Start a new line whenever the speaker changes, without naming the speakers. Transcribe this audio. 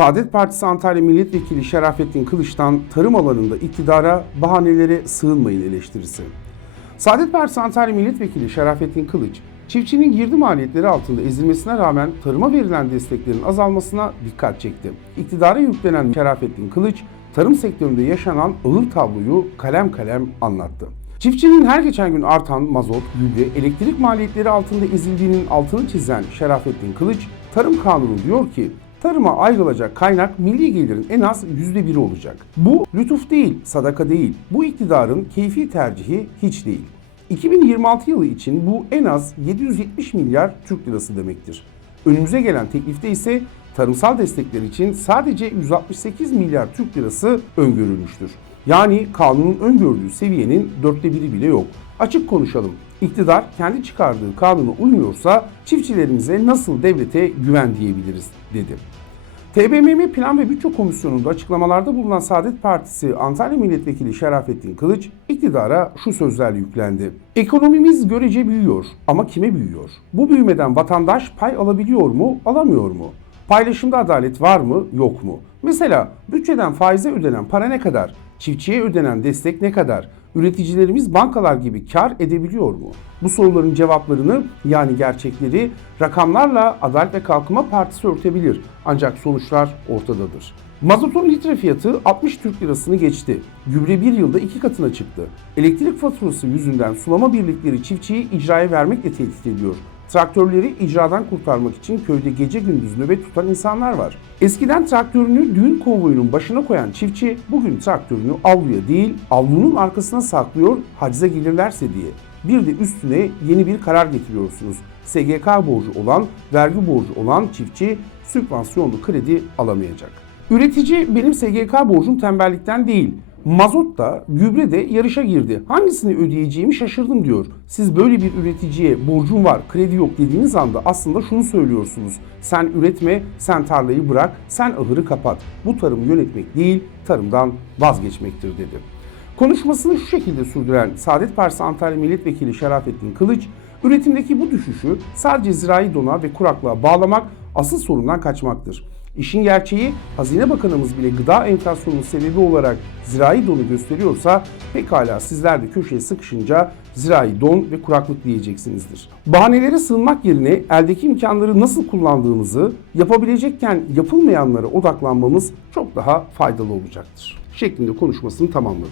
Saadet Partisi Antalya Milletvekili Şerafettin Kılıç'tan tarım alanında iktidara bahanelere sığınmayın eleştirisi. Saadet Partisi Antalya Milletvekili Şerafettin Kılıç, çiftçinin girdi maliyetleri altında ezilmesine rağmen tarıma verilen desteklerin azalmasına dikkat çekti. İktidara yüklenen Şerafettin Kılıç, tarım sektöründe yaşanan ağır tabloyu kalem kalem anlattı. Çiftçinin her geçen gün artan mazot, gübre, elektrik maliyetleri altında ezildiğinin altını çizen Şerafettin Kılıç, Tarım Kanunu diyor ki Tarıma ayrılacak kaynak milli gelirin en az %1'i olacak. Bu lütuf değil, sadaka değil. Bu iktidarın keyfi tercihi hiç değil. 2026 yılı için bu en az 770 milyar Türk lirası demektir. Önümüze gelen teklifte ise tarımsal destekler için sadece 168 milyar Türk lirası öngörülmüştür. Yani kanunun öngördüğü seviyenin dörtte biri bile yok. Açık konuşalım. İktidar kendi çıkardığı kanuna uymuyorsa çiftçilerimize nasıl devlete güven diyebiliriz dedi. TBMM Plan ve Bütçe Komisyonu'nda açıklamalarda bulunan Saadet Partisi Antalya Milletvekili Şerafettin Kılıç iktidara şu sözlerle yüklendi. Ekonomimiz görece büyüyor ama kime büyüyor? Bu büyümeden vatandaş pay alabiliyor mu, alamıyor mu? Paylaşımda adalet var mı, yok mu? Mesela bütçeden faize ödenen para ne kadar? Çiftçiye ödenen destek ne kadar? Üreticilerimiz bankalar gibi kar edebiliyor mu? Bu soruların cevaplarını yani gerçekleri rakamlarla Adalet ve Kalkınma Partisi örtebilir. Ancak sonuçlar ortadadır. Mazotun litre fiyatı 60 Türk lirasını geçti. Gübre bir yılda iki katına çıktı. Elektrik faturası yüzünden sulama birlikleri çiftçiyi icraya vermekle tehdit ediyor. Traktörleri icradan kurtarmak için köyde gece gündüz nöbet tutan insanlar var. Eskiden traktörünü düğün konvoyunun başına koyan çiftçi bugün traktörünü avluya değil avlunun arkasına saklıyor hacize gelirlerse diye. Bir de üstüne yeni bir karar getiriyorsunuz. SGK borcu olan, vergi borcu olan çiftçi sübvansiyonlu kredi alamayacak. Üretici benim SGK borcum tembellikten değil, Mazot da gübre de yarışa girdi. Hangisini ödeyeceğimi şaşırdım diyor. Siz böyle bir üreticiye borcum var, kredi yok dediğiniz anda aslında şunu söylüyorsunuz. Sen üretme, sen tarlayı bırak, sen ahırı kapat. Bu tarımı yönetmek değil, tarımdan vazgeçmektir dedi. Konuşmasını şu şekilde sürdüren Saadet Partisi Antalya Milletvekili Şerafettin Kılıç, üretimdeki bu düşüşü sadece zirai dona ve kuraklığa bağlamak asıl sorundan kaçmaktır. İşin gerçeği Hazine Bakanımız bile gıda enflasyonunun sebebi olarak zirai donu gösteriyorsa pekala sizler de köşeye sıkışınca zirai don ve kuraklık diyeceksinizdir. Bahanelere sığınmak yerine eldeki imkanları nasıl kullandığımızı, yapabilecekken yapılmayanlara odaklanmamız çok daha faydalı olacaktır. Şeklinde konuşmasını tamamladı.